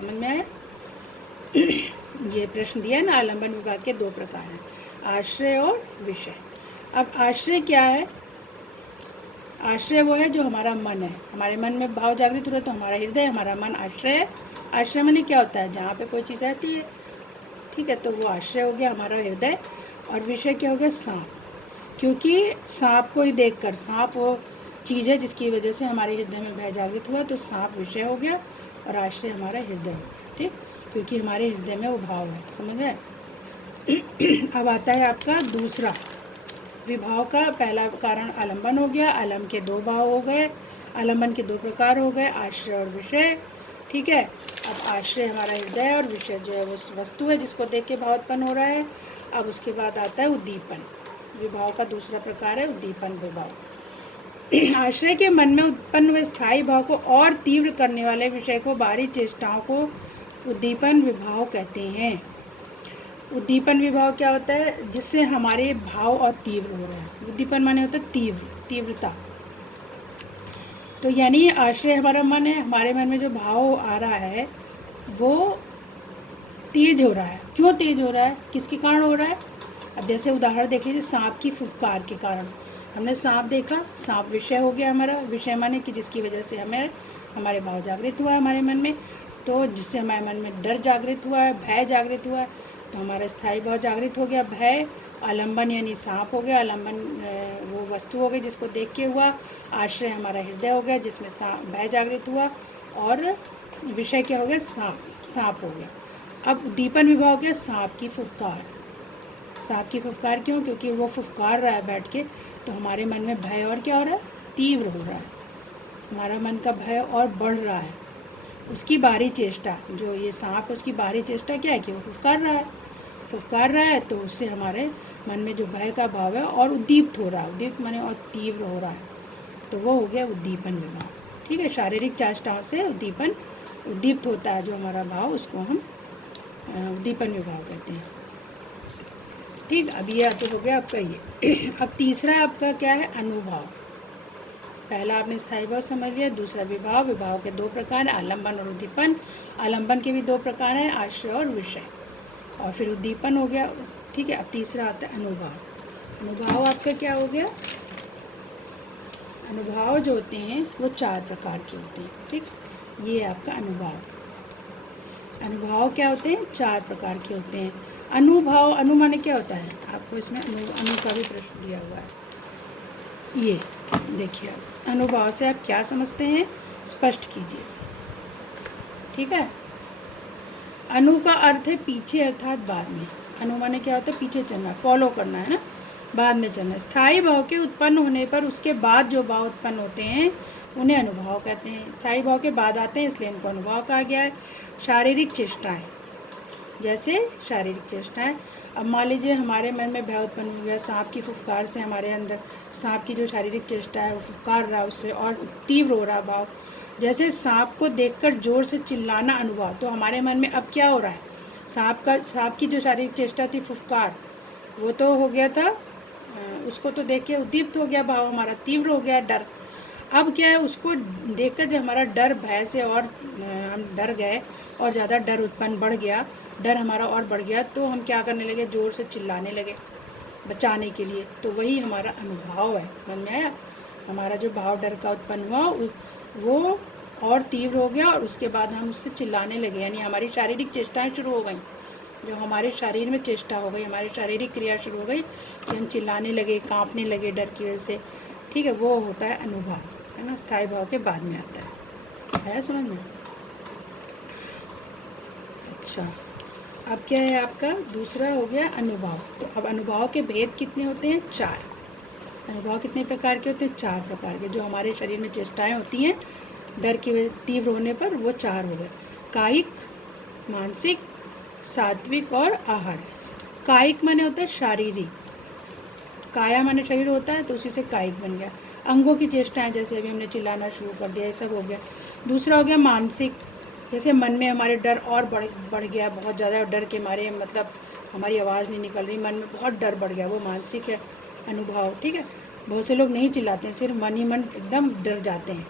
समझ में आया? ये प्रश्न दिया है ना, आलम्बन विभाग के 2 प्रकार हैं, आश्रय और विषय। अब आश्रय क्या है? आश्रय वो है जो हमारा मन है, हमारे मन में भाव जागृत हो रहा है तो हमारा हृदय, हमारा मन आश्रय है। आश्रय माने क्या होता है? जहाँ पे कोई चीज़ रहती है, ठीक है, तो वो आश्रय हो गया हमारा हृदय। और विषय क्या हो गया? सांप, क्योंकि सांप को ही देखकर, सांप वो चीज़ है जिसकी वजह से हमारे हृदय में भय जागृत हुआ, तो सांप विषय हो गया और आश्रय हमारा हृदय हो गया, ठीक, क्योंकि हमारे हृदय में वो भाव है। समझ में? अब आता है आपका दूसरा विभाव का। पहला कारण आलम्बन हो गया, आलम्ब के 2 भाव हो गए, आलम्बन के 2 प्रकार हो गए, आश्रय और विषय, ठीक है। अब आश्रय हमारा हृदय और विषय जो है वो वस्तु है जिसको देख के भाव उत्पन्न हो रहा है। अब उसके बाद आता है उद्दीपन, विभाव का दूसरा प्रकार है उद्दीपन विभाव। आश्रय के मन में उत्पन्न हुए स्थायी भाव को और तीव्र करने वाले विषय को, बाहरी चेष्टाओं को उद्दीपन विभाव कहते हैं। उद्दीपन विभाव क्या होता है? जिससे हमारे भाव और तीव्र हो रहे हैं। उद्दीपन माने होता है तीव्रता। तो यानी आश्रय हमारा मन है, हमारे मन में जो भाव आ रहा है वो तेज हो रहा है। क्यों तेज हो रहा है? किसके कारण हो रहा है? अब जैसे उदाहरण देख लीजिए, सांप की फुफकार के कारण। हमने सांप देखा, सांप विषय हो गया हमारा। विषय माने कि जिसकी वजह से हमारे भाव जागृत हुआ है हमारे मन में, तो जिससे हमारे मन में डर जागृत हुआ है, भय जागृत हुआ है, तो हमारा स्थायी भाव जागृत हो गया भय। आलम्बन यानी सांप हो गया, आलम्बन वो वस्तु हो गई जिसको देख के हुआ। आश्रय हमारा हृदय हो गया जिसमें भय जागृत हुआ, और विषय क्या हो गया? सांप हो गया। अब उद्दीपन विभाव क्या? सांप की फुफकार। सांप की फुफकार क्यों? क्योंकि वो फुफकार रहा है बैठ के, तो हमारे मन में भय और क्या हो रहा है? तीव्र हो रहा है। हमारा मन का भय और बढ़ रहा है। उसकी बाहरी चेष्टा, जो ये सांप, उसकी बाहरी चेष्टा क्या है? कि वो फुफकार रहा है, तो उससे हमारे मन में जो भय का भाव है और उद्दीप्त हो रहा है। उद्दीप्त माने और तीव्र हो रहा है, तो वो हो गया उद्दीपन विभाव, ठीक है। शारीरिक चेष्टाओं से उद्दीप्त होता है जो हमारा भाव, उसको हम उद्दीपन विभाव कहते हैं, ठीक। अब ये तो हो गया आपका ये। अब तीसरा आपका क्या है? अनुभाव। पहला आपने स्थायी भाव समझ लिया, दूसरा विभाव के 2 प्रकार हैं, आलम्बन और उद्दीपन। आलम्बन के भी 2 प्रकार हैं, आश्रय और विषय, और फिर उद्दीपन हो गया, ठीक है। अब तीसरा आता है अनुभाव। अनुभाव आपका क्या हो गया? अनुभाव जो होते हैं वो 4 प्रकार के होते हैं, ठीक। ये आपका अनुभाव क्या होते हैं? 4 प्रकार के होते हैं। अनु माने क्या होता है? आपको इसमें अनु का भी प्रश्न दिया हुआ है। ये देखिए, अनुभाव से आप क्या समझते हैं? स्पष्ट कीजिए, ठीक है। अनु का अर्थ है पीछे, अर्थात बाद में। अनु माने क्या होता है? पीछे चलना, फॉलो करना, है ना, बाद में चलना। स्थायी भाव के उत्पन्न होने पर उसके बाद जो भाव उत्पन्न होते हैं उन्हें अनुभाव कहते हैं। स्थायी भाव के बाद आते हैं, इसलिए इनको अनुभाव कहा गया है। शारीरिक चेष्टाएँ, जैसे शारीरिक चेष्टाएँ, अब मान लीजिए हमारे मन में भय उत्पन्न हो गया, सांप की फुफकार से हमारे अंदर सांप की जो शारीरिक चेष्टा है वो फुफकार रहा, उससे और तीव्र हो रहा भाव। जैसे सांप को देखकर जोर से चिल्लाना अनुभाव, तो हमारे मन में अब क्या हो रहा है? सांप की जो शारीरिक चेष्टा थी फुफकार, वो तो हो गया था, उसको तो देख के उद्दीप्त हो गया भाव हमारा, तीव्र हो गया डर। अब क्या है? उसको देखकर जब हमारा डर, भय से और हम डर गए और ज़्यादा डर उत्पन्न बढ़ गया, डर हमारा और बढ़ गया, तो हम क्या करने लगे? ज़ोर से चिल्लाने लगे बचाने के लिए। तो वही हमारा अनुभाव है। समझ में आया? हमारा जो भाव डर का उत्पन्न हुआ वो और तीव्र हो गया, और उसके बाद हम उससे चिल्लाने लगे, यानी हमारी शारीरिक चेष्टाएँ शुरू हो गई। जो हमारे शरीर में चेष्टा हो गई, हमारी शारीरिक क्रिया शुरू हो गई कि हम चिल्लाने लगे, काँपने लगे डर की वजह से, ठीक है। वो होता है अनुभाव, है ना, स्थायी भाव के बाद में आता है समझ में? अच्छा, अब क्या है आपका? दूसरा हो गया अनुभाव। तो अब अनुभाव के भेद कितने होते हैं? 4। अनुभाव कितने प्रकार के होते हैं? 4 प्रकार के। जो हमारे शरीर में चेष्टाएँ होती हैं डर की वजह तीव्र होने पर, वो 4 हो गए, कायिक, मानसिक, सात्विक और आहार। कायिक माने होता है शारीरिक, काया माने शरीर होता है, तो उसी से कायिक बन गया। अंगों की चेष्टाएँ, जैसे अभी हमने चिल्लाना शुरू कर दिया, ये सब हो गया। दूसरा हो गया मानसिक, जैसे मन में हमारे डर और बढ़ गया, बहुत ज़्यादा डर के मारे, मतलब हमारी आवाज़ नहीं निकल रही, मन में बहुत डर बढ़ गया, वो मानसिक है अनुभाव, ठीक है। बहुत से लोग नहीं चिल्लाते हैं, सिर्फ मन ही मन एकदम डर जाते हैं।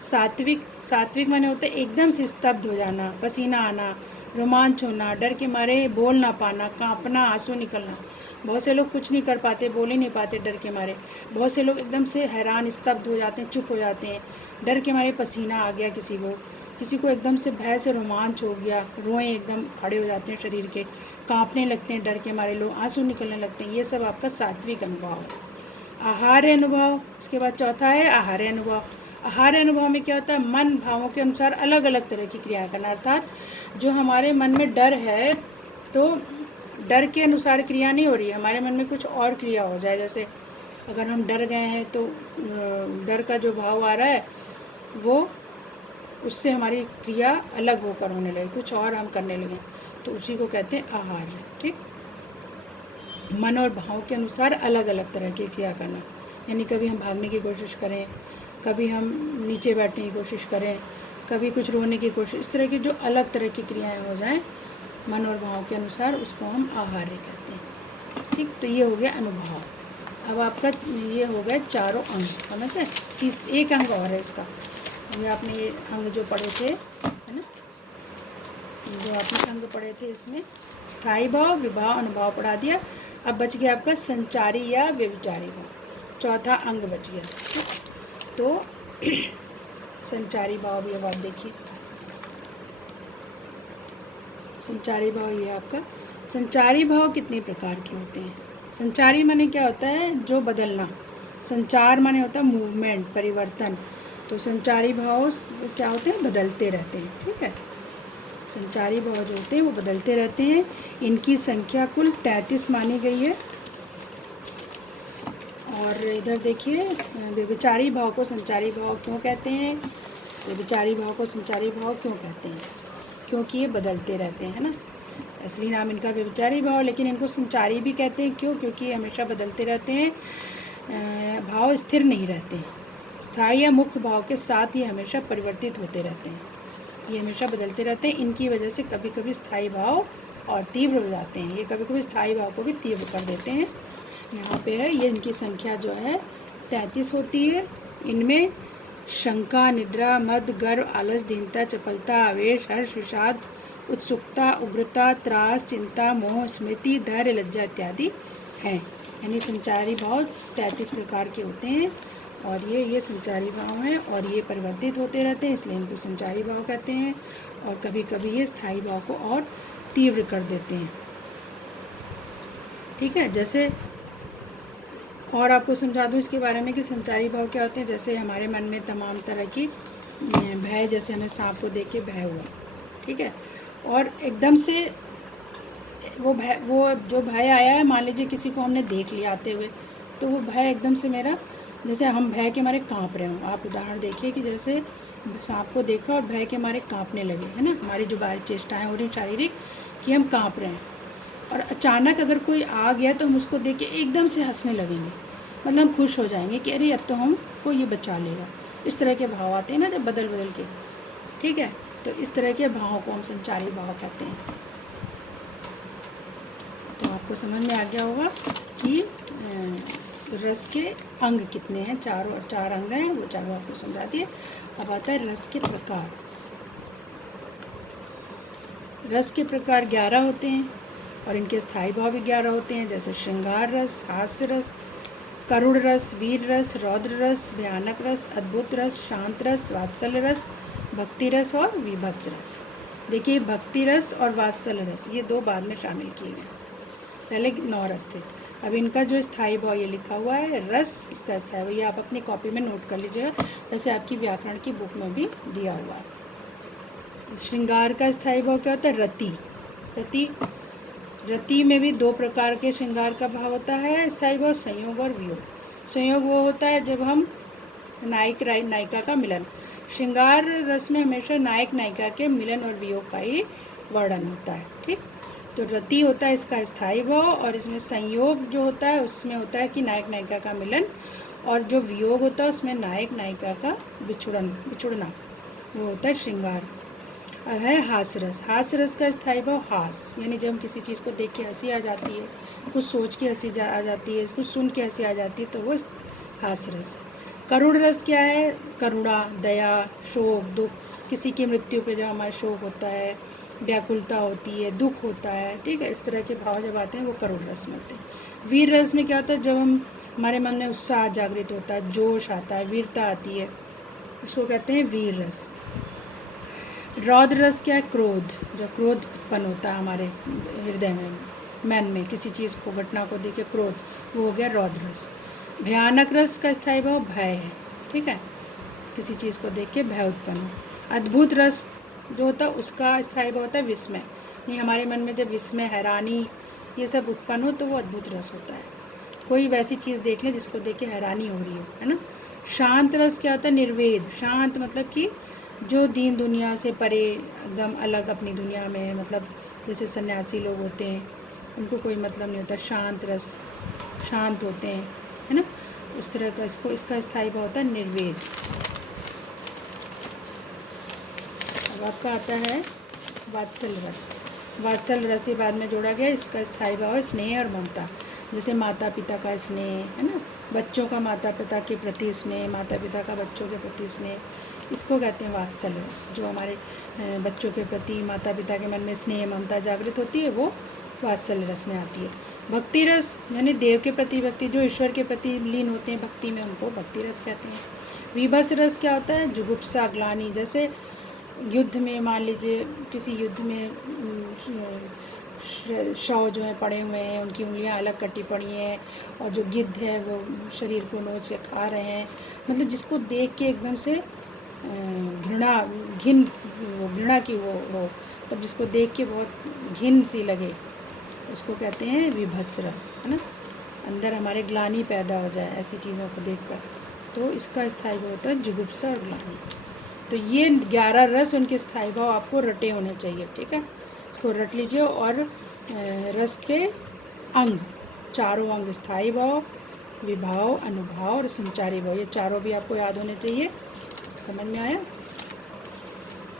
सात्विक, सात्विक माने होता है एकदम से स्तब्ध हो जाना, पसीना आना, रोमांच होना, डर के मारे बोल ना पाना, कांपना, आंसू निकलना। बहुत से लोग कुछ नहीं कर पाते, बोल ही नहीं पाते डर के मारे। बहुत से लोग एकदम से हैरान, स्तब्ध हो जाते हैं, चुप हो जाते हैं, डर के मारे पसीना आ गया किसी को एकदम से भय से रोमांच हो गया, रोएं एकदम खड़े हो जाते हैं शरीर के, कांपने लगते हैं डर के मारे लोग, आंसू निकलने लगते हैं। ये सब आपका सात्विक अनुभव है। आहार्य अनुभव, इसके बाद चौथा है आहार्य अनुभव। आहार्य अनुभव में क्या होता है, मन भावों के अनुसार अलग अलग तरह की क्रिया करना। अर्थात जो हमारे मन में डर है तो डर के अनुसार क्रिया नहीं हो रही है, हमारे मन में कुछ और क्रिया हो जाए। जैसे अगर हम डर गए हैं तो डर का जो भाव आ रहा है वो उससे हमारी क्रिया अलग होकर होने लगे, कुछ और हम करने लगे, तो उसी को कहते हैं आहार्य। ठीक, मन और भाव के अनुसार अलग अलग तरह की क्रिया करना। यानी कभी हम भागने की कोशिश करें, कभी हम नीचे बैठने की कोशिश करें, कभी कुछ रोने की कोशिश, इस तरह की जो अलग तरह की क्रियाएं हो जाएं मन और भाव के अनुसार, उसको हम आहार्य कहते हैं। ठीक, तो ये हो गया अनुभव। अब आपका ये हो गया चारों अंग, समझे। एक अंग और है इसका, ये आपने ये अंग जो पढ़े थे, है ना, जो आपने अंग पढ़े थे इसमें स्थायी भाव, विभाव, अनुभव पढ़ा दिया। अब बच गया आपका संचारी या व्यभिचारी भाव, चौथा अंग बच गया। तो संचारी भाव भी अब आप देखिए, संचारी भाव ये आपका, संचारी भाव कितने प्रकार के होते हैं। संचारी माने क्या होता है, जो बदलना। संचार माने होता है मूवमेंट, परिवर्तन। तो संचारी भाव क्या होते हैं, बदलते रहते हैं। ठीक है, संचारी भाव जो होते हैं वो बदलते रहते हैं। इनकी संख्या कुल 33 मानी गई है। और इधर देखिए, व्यभिचारी भाव को संचारी भाव क्यों कहते हैं, व्यभिचारी भाव को संचारी भाव क्यों कहते हैं, क्योंकि ये बदलते रहते हैं, है ना। असली नाम इनका व्यभिचारी भाव, लेकिन इनको संचारी भी कहते हैं। क्यों, क्योंकि ये हमेशा बदलते रहते हैं, भाव स्थिर नहीं रहते हैं। स्थायी या मुख्य भाव के साथ ये हमेशा परिवर्तित होते रहते हैं, ये हमेशा बदलते रहते हैं। इनकी वजह से कभी कभी स्थायी भाव और तीव्र हो जाते हैं, ये कभी कभी स्थायी भाव को भी तीव्र कर देते हैं। यहाँ पे है ये, इनकी संख्या जो है 33 होती है। इनमें शंका, निद्रा, मद, गर्व, आलस, दीनता, चपलता, आवेश, हर्ष, विषाद, उत्सुकता, उग्रता, त्रास, चिंता, मोह, स्मृति, धैर्य, लज्जा इत्यादि हैं। यानी संचारी भाव 33 प्रकार के होते हैं, और ये संचारी भाव हैं, और ये परिवर्तित होते रहते हैं, इसलिए इनको संचारी भाव कहते हैं। और कभी कभी ये स्थायी भाव को और तीव्र कर देते हैं। ठीक है, जैसे और आपको समझा दूँ इसके बारे में कि संचारी भाव क्या होते हैं। जैसे हमारे मन में तमाम तरह की भय, जैसे हमें सांप को देख के भय हुआ, ठीक है, और एकदम से वो जो भय आया है, मान लीजिए किसी को हमने देख लिया आते हुए, तो वो भय एकदम से मेरा, जैसे हम भय के मारे कांप रहे हों। आप उदाहरण देखिए कि जैसे सांप को देखा और भय के मारे कांपने लगे, है ना, हमारी जो बाहरी चेष्टाएँ हो रही शारीरिक कि हम कांप रहे हैं, और अचानक अगर कोई आ गया तो हम उसको देख के एकदम से हंसने लगेंगे, मतलब हम खुश हो जाएंगे कि अरे अब तो हमको ये बचा लेगा। इस तरह के भाव आते हैं ना जब बदल बदल के। ठीक है, तो इस तरह के भावों को हम संचारी भाव कहते हैं। तो आपको समझ में आ गया होगा कि रस के अंग कितने हैं, चार अंग हैं, वो चारों आपको समझा दिए। अब आता है रस के प्रकार। रस के प्रकार 11 होते हैं, और इनके स्थायी भाव भी 11 होते हैं। जैसे श्रृंगार रस, हास्य रस, करुण रस, वीर रस, रौद्र रस, भयानक रस, अद्भुत रस, शांत रस, वात्सल्य रस, भक्ति रस और विभत्स रस। देखिए, भक्ति रस और वात्सल्य रस ये दो बाद में शामिल किए गए, पहले 9 रस थे। अब इनका जो स्थायी भाव ये लिखा हुआ है रस, इसका स्थायी भाव ये आप अपनी कॉपी में नोट कर लीजिएगा, जैसे आपकी व्याकरण की बुक में भी दिया हुआ है। श्रृंगार का स्थायी भाव क्या होता है, रति। रति में भी 2 प्रकार के श्रृंगार का भाव होता है स्थायी भाव, संयोग और वियोग। संयोग वो होता है जब हम नायक नायिका का मिलन, श्रृंगार रस में हमेशा नायक नायिका के मिलन और वियोग का ही वर्णन होता है। ठीक, तो रति होता है इसका स्थायी भाव, और इसमें संयोग जो होता है उसमें होता है कि नायक नायिका का मिलन, और जो वियोग होता है उसमें नायक नायिका का बिछुड़ना, वो होता है श्रृंगार। है हास्य रस। हास्य रस का स्थायी भाव हास, यानी जब हम किसी चीज़ को देख के हंसी आ जाती है, कुछ सोच के हंसी आ जाती है, कुछ सुन के हंसी आ जाती है, तो वो हास्य रस है। करुण रस क्या है? करुणा, दया, शोक, दुख, किसी की मृत्यु पे जो हमारा शोक होता है, व्याकुलता होती है, दुख होता है, ठीक है, इस तरह के भाव जब आते हैं वो करुण रस में होते हैं। वीर रस में क्या होता है? जब हमारे मन में उत्साह जागृत होता है, जोश आता है, वीरता आती है, उसको कहते हैं वीर रस। रौद्र रस क्या है? क्रोध, जो क्रोध उत्पन्न होता है हमारे हृदय में, मन में, किसी चीज़ को, घटना को देख के क्रोध, वो हो गया रौद्र रस। भयानक रस का स्थायी भाव भय है, ठीक है, किसी चीज़ को देख के भय उत्पन्न हो। अद्भुत रस जो होता है उसका स्थायी भाव होता है विस्मय, नहीं, हमारे मन में जब विस्मय, हैरानी, ये सब उत्पन्न हो तो वो अद्भुत रस होता है। कोई वैसी चीज़ देख लें जिसको देख के हैरानी हो रही हो, है ना। शांत रस क्या होता है? निर्वेद, शांत मतलब कि जो दीन दुनिया से परे, एकदम अलग अपनी दुनिया में, मतलब जैसे सन्यासी लोग होते हैं, उनको कोई मतलब नहीं होता, शांत रस, शांत होते हैं, है ना, उस तरह का इसका स्थायी भाव होता है निर्वेद। अब आपका आता है वात्सल रस। वात्सल रस ये बाद में जोड़ा गया, इसका स्थायी भाव है स्नेह और ममता, जैसे माता पिता का स्नेह, है ना, बच्चों का माता पिता के प्रति स्नेह, माता पिता का बच्चों के प्रति स्नेह, इसको कहते हैं वात्सल रस। जो हमारे बच्चों के प्रति, माता पिता के मन में स्नेह ममता जागृत होती है वो वात्सल्य रस में आती है। भक्ति रस यानी देव के प्रति भक्ति, जो ईश्वर के प्रति लीन होते हैं भक्ति में, उनको भक्ति रस कहते हैं। विभत्स रस क्या होता है? जुगुप्सा, ग्लानि, जैसे युद्ध में, मान लीजिए किसी युद्ध में शव जो है पड़े हुए हैं, उनकी उंगलियां अलग कटी पड़ी हैं, और जो गिद्ध है वो शरीर को नोच से खा रहे हैं, मतलब जिसको देख के एकदम से घृणा, घृणा की वो हो, तब जिसको देख के बहुत घिन सी लगे, उसको कहते हैं विभत्स रस, है ना, अंदर हमारे ग्लानि पैदा हो जाए ऐसी चीज़ों को देखकर, तो इसका स्थायी भाव होता है जुगुप्सा और ग्लानि। तो ये 11 रस, उनके स्थायी भाव आपको रटे होने चाहिए, ठीक है, इसको रट लीजिए। और रस के अंग, चारों अंग, स्थायी भाव, विभाव, अनुभाव और संचारी भाव, ये चारों भी आपको याद होने चाहिए। समझ में आया?